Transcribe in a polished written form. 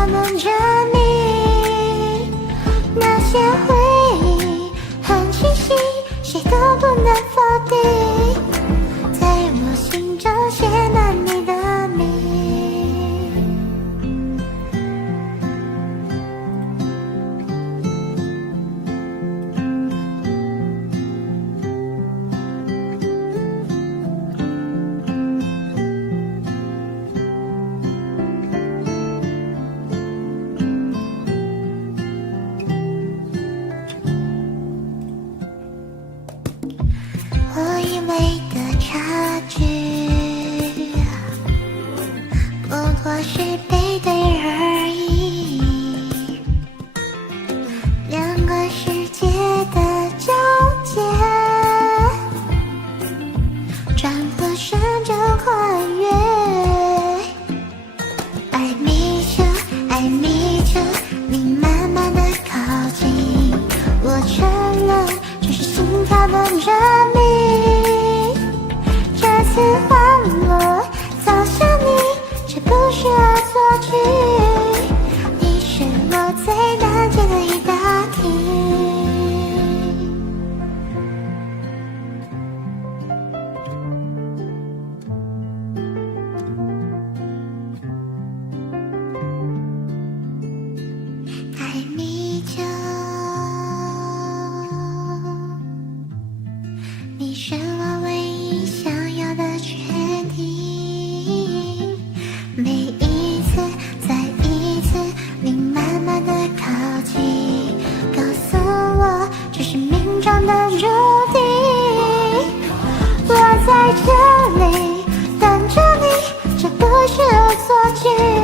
条等着你。那些回忆很清晰，谁都不能否定，在我心中写满你的名。我以为的差距，不过是背对而已。两个世界的交界，转个身就跨越。I miss you, I miss you， 你慢慢的靠近，我承认这是心跳等着你。这次换我走向你，这不是恶作剧，你是我最难解的一道题。I need you， 你是我唯一想要的决定。每一次，再一次，你慢慢的靠近，告诉我这是命中的注定。我在这里等着你，这不是恶作剧。